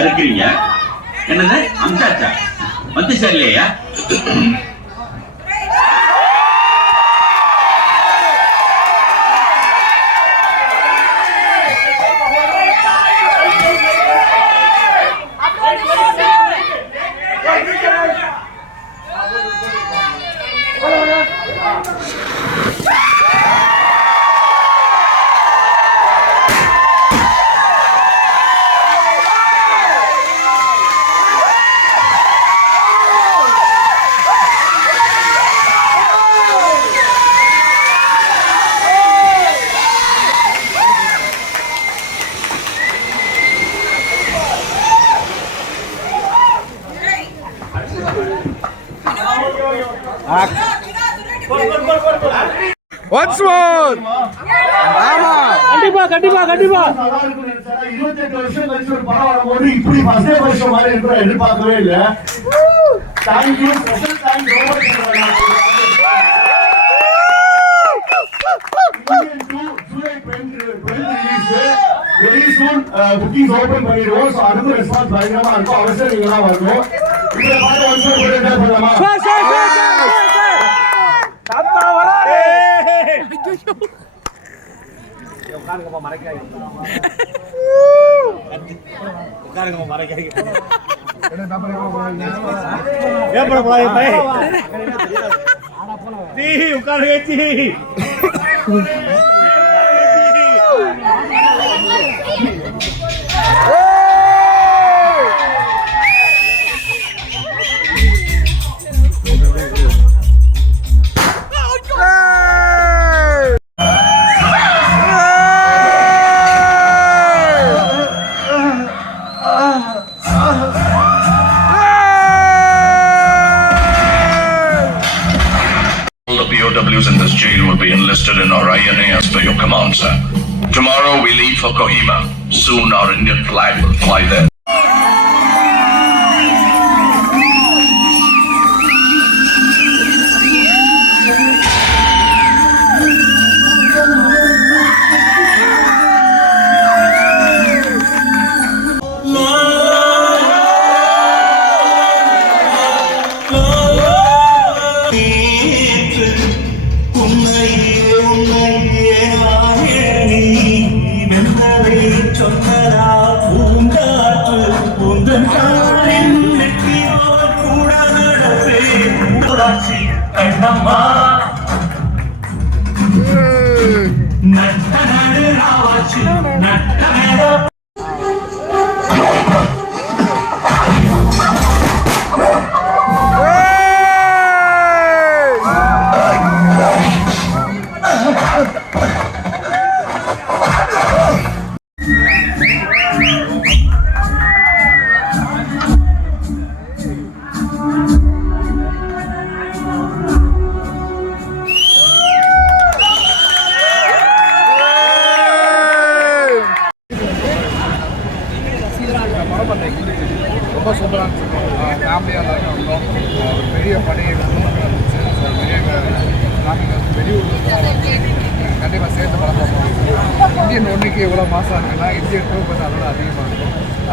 இருக்கிறீங்க. என்னது? அம்சாச்சா வந்து சரியில்லையா Ah! ஒன்ஸ் மோர் ஆமா. கண்டிப்பா கண்டிப்பா கண்டிப்பா. நல்லா இருக்கும்னு நினைச்சா, 28 வருஷம் கழிச்சு ஒரு படம் வரும்போது இப்படி first day வருஷம் மாதிரி இருக்கிற எதிர்பார்க்கவே இல்ல. Thank you, special thank you. ரொம்ப Indian two, July 20 20 release. Very soon, uh, bookings open பண்ணிடுவோம். So, அதுக்கும் response பயங்கரமா இருக்கும். அவசியம் நீங்க எல்லாம் வரணும். இந்த பாட்டை வந்து ஒரு enjoy பண்ணலாமா? Sir sir sir sir sir தாத்தா வராரு ஏப்படக்கூடாது பை ஜி உட்காருங்க ஜி POWs in this jail will be enlisted in our INA as per your command, sir. Tomorrow we leave for Kohima. Soon our Indian flag will fly there. Come on.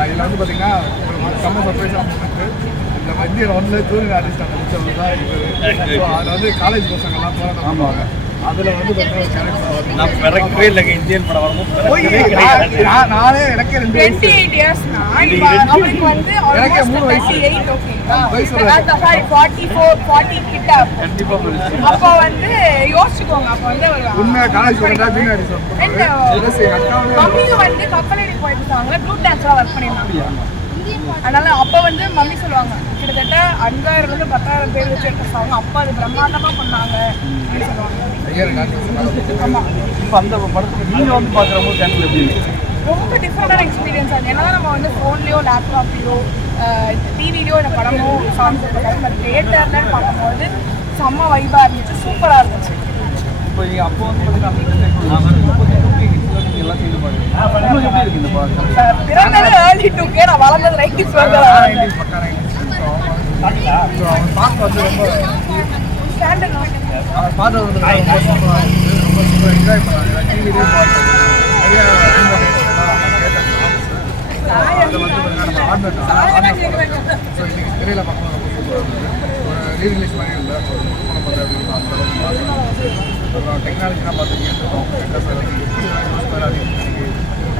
இதில் வந்து பார்த்தீங்கன்னா ஒரு செம்ம சர்ப்ரைஸாக இருந்துச்சு இந்த மத்திய ஒன்றில் ஜூனியர் ஆர்டிஸ்ட் அந்த தான் இது. அதில் வந்து காலேஜ் பசங்கள்லாம் போகிறாங்க அதில் வந்து வந்து பிறக்கவே இல்லைங்க. இந்தியன் படம் வரும்போது நான் நானே எனக்கே ரெண்டு வயசு. 28 இயர்ஸ்னா இப்ப அவருக்கு வந்து எனக்கே மூணு வயசு. 38 ஓகேங்களா வயசு இப்ப நான் sorry 44 40 கிட்ட அப்போ. வந்து யோசிச்சுக்கோங்க அப்போ வந்து காலேஜ் மம்மிக்கு வந்து கப்பலடி போயிருந்தாங்க க்ரூப் டான்ஸ்லாம் ஒர்க் பண்ணியிருந்தாங்க அதனால அப்போ வந்து மம்மி சொல்லுவாங்க கிட்டத்தட்ட அஞ்சாயிரம்ல இருந்து பத்தாயிரம் பேர் வச்சு எடுத்த சாங் அப்போ அது பிரம்மாண்டமா பண்ணாங்க. அப்படின்னு சொல்லுவாங்க. ஆமா. இப்போ அந்த படத்துல நீங்க வந்து பாக்குறப்போ சேனல் எப்படி இருக்கு? ரொம்ப டிஃப்ரெண்டான எக்ஸ்பீரியன்ஸ் ஆகுது ஏன்னா நம்ம வந்து ஃபோன்லேயோ லேப்டாப்லேயோ டிவிலையோ இந்த படமோ சாங்ஸ் பட் தேட்டர்லன்னு பார்க்கும்போது செம்ம வைபாக இருந்துச்சு. சூப்பராக இருந்துச்சு. இப்போ அப்போ வந்து பாத்தீங்கன்னா எல்லாம் சேர்ந்து பாருங்க. உங்களுக்கு எப்படி இருக்கு இந்த படம் பிறந்தது ஏர்லி டூ கே நான் வளர்ந்தது நைன்டிஸ் அவன் பார்த்து வந்து ரொம்ப ஸ்டாண்டர்ட் அவன் பார்த்து வந்து ரொம்ப சூப்பராக இருந்துச்சு ரொம்ப சூப்பராக என்ஜாய் பண்ணாங்க. டிவிலே பார்த்தோம் நிறைய அதில் வந்து பார்த்தீங்கன்னா நம்ம ஆடினோம் ஸோ இன்னைக்கு திரையில் பார்க்கணும் ரொம்ப சூப்பராக இருந்தது. ஒரு ரீரிலீஸ் மாதிரி இல்லை ஒரு திருமணம் பண்ணுறது அப்படின்னு அந்த அளவுக்கு பார்த்தோம் அப்புறம் டெக்னாலஜிலாம் பார்த்துக்கிட்டு எப்படி யூஸ்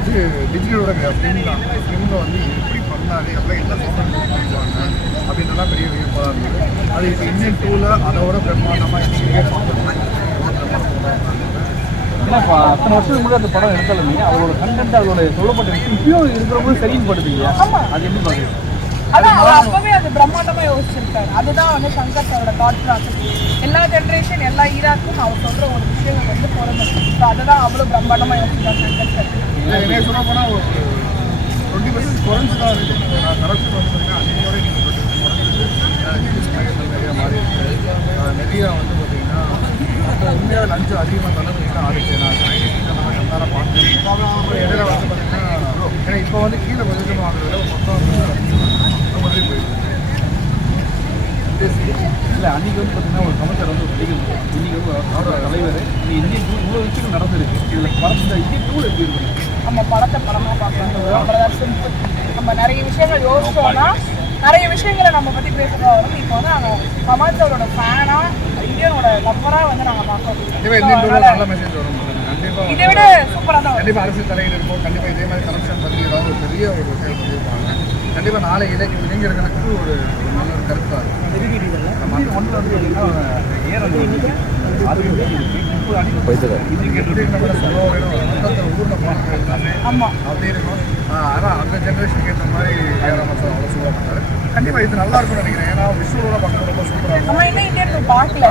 இது டிஜிட்டலோட ஃபிலிம் தான். ஃபிலிமில் வந்து எப்படி பண்ணாரு அப்புறம் என்ன சோஷன் பண்ணுவாங்க அப்படின்றலாம் பெரிய வியப்பாக இருக்குது அது இப்போ இந்தியன் டூவில் அதோட பிரம்மாண்டமாக பார்க்கணும் ஏன்னா அத்தனை வருஷத்துக்கு முன்னாடி அந்த படம் எடுத்தாலுமே அதோட கண்டென்ட் அதோட சொல்லப்பட்ட விஷயம் இப்பயும் இருக்கிறவங்க சரின்னு படுது இல்லையா அது எப்படி பாக்குறீங்க அதான் அப்பவே அது பிரம்மாண்டமா யோசிச்சிருக்காரு. அதுதான் வந்து சங்கர் சாரோட தாட் ப்ராசஸ் எல்லா ஜென்ரேஷன் எல்லா ஈராக்கும் அவர் சொல்ற ஒரு விஷயங்கள் வந்து பொருந்தும். ஸோ அதுதான் அவ்வளோ பிரம்மாண்டமா யோசிச்சிருக்காரு சங்கர் சார் நிறைய வந்து பார்த்தீங்கன்னா உண்மையாக லஞ்சம் அதிகமாக தலைமுறைக்கு ஆடிச்சு நான் எல்லாரும் பார்த்து இடையில வந்து பார்த்தீங்கன்னா ஏன்னா இப்போ வந்து கீழே கொஞ்சம் வாங்குறதுல மொத்தம் ரொம்ப போயிடுது இல்லை அன்னைக்கு வந்து பார்த்தீங்கன்னா ஒரு கமச்சர் வந்து படிக்கணும் இன்னைக்கு வந்து அவரோட தலைவர். இந்த இந்தியன் டூ இவ்வளோ விஷயம் நடந்திருக்கு. இதில் படத்தில் இந்தியன் டூ எப்படி இருக்கு? நம்ம படத்தை படமா பார்க்கணும் அவ்வளோதான் சிம்பிள் நம்ம நிறைய விஷயங்கள் யோசிச்சோம்னா நிறைய விஷயங்களை நம்ம பத்தி பேசுறதா வரும் இப்போ வந்து நாங்கள் கமாச்சரோட ஃபேனா இந்தியனோட லவ்வரா வந்து நாங்கள் கண்டிப்பாக இதை விட சூப்பராக தான் கண்டிப்பாக அரசியல் தலையில் இருக்கும் கண்டிப்பாக இதே மாதிரி கரப்ஷன் பற்றி ஏதாவது ஒரு பெரிய ஒரு விஷயம் சொல்லியிருப்பாங்க. கண்டிப்பாக நாளை இளை இளைஞர்களுக்கு ஒரு ஒரு நல்ல ஒரு கருத்தாக இருக்கும். நம்ம அந்த ஒன்றில் வந்து பார்த்தீங்கன்னா ஏறது இருக்கு அது இருக்கு இப்போ அடிப்படை இன்னைக்கு ஊரில் போனாங்க எல்லாமே ஆமா. அப்படி இருக்கும். ஆஹ் அதான் அந்த ஜென்ரேஷனுக்கு ஏற்ற மாதிரி ஏஆர் மாதம் அவ்வளோ சூப்பராக பண்ணாரு கண்டிப்பாக இது நல்லா இருக்கும்னு நினைக்கிறேன் ஏன்னா விஷுவலோட பார்க்க ரொம்ப சூப்பராக இருக்கும் நம்ம இன்னும் இந்தியன் பார்க்கல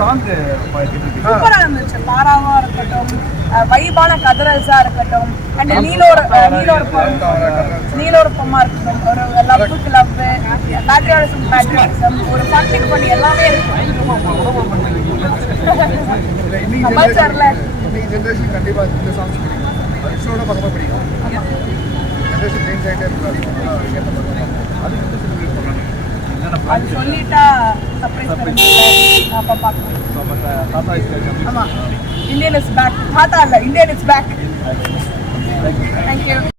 சாங் கேட்டுருக்கு சூப்பரா இருந்துச்சு தாராவா இருக்கட்டும் வைபான கதரல்ஸா இருக்கட்டும் அண்ட் நீலோர் நீலோர்பம் நீலோர்பமா இருக்கட்டும் ஒரு லவ்வுக்கு லவ் பேட்ரியாலிசம் பேட்ரியாலிசம் ஒரு ஃபன்னிங் பண்ணி எல்லாமே இருக்கும் கண்டிப்பாக இந்த சாங்ஸ் பிடிக்கும் விஷுவலோட பார்க்க பிடிக்கும். ஜென்ரேஷன் சேஞ்ச் ஆகிட்டே இருக்காது. ஏற்ற மாதிரி தான். பார்ப்போம். அது வந்து செலிப்ரேட் பண்ணணும் என்னென்ன அது சொல்லிட்டா சர்ப்ரைஸ் அப்போ பார்க்கலாம் ஸோ மற்ற தாத்தா இஸ்லாமிக் ஆமா. இந்தியன் இஸ் பேக் தாத்தா இல்ல இந்தியன் இஸ் பேக் தேங்க்யூ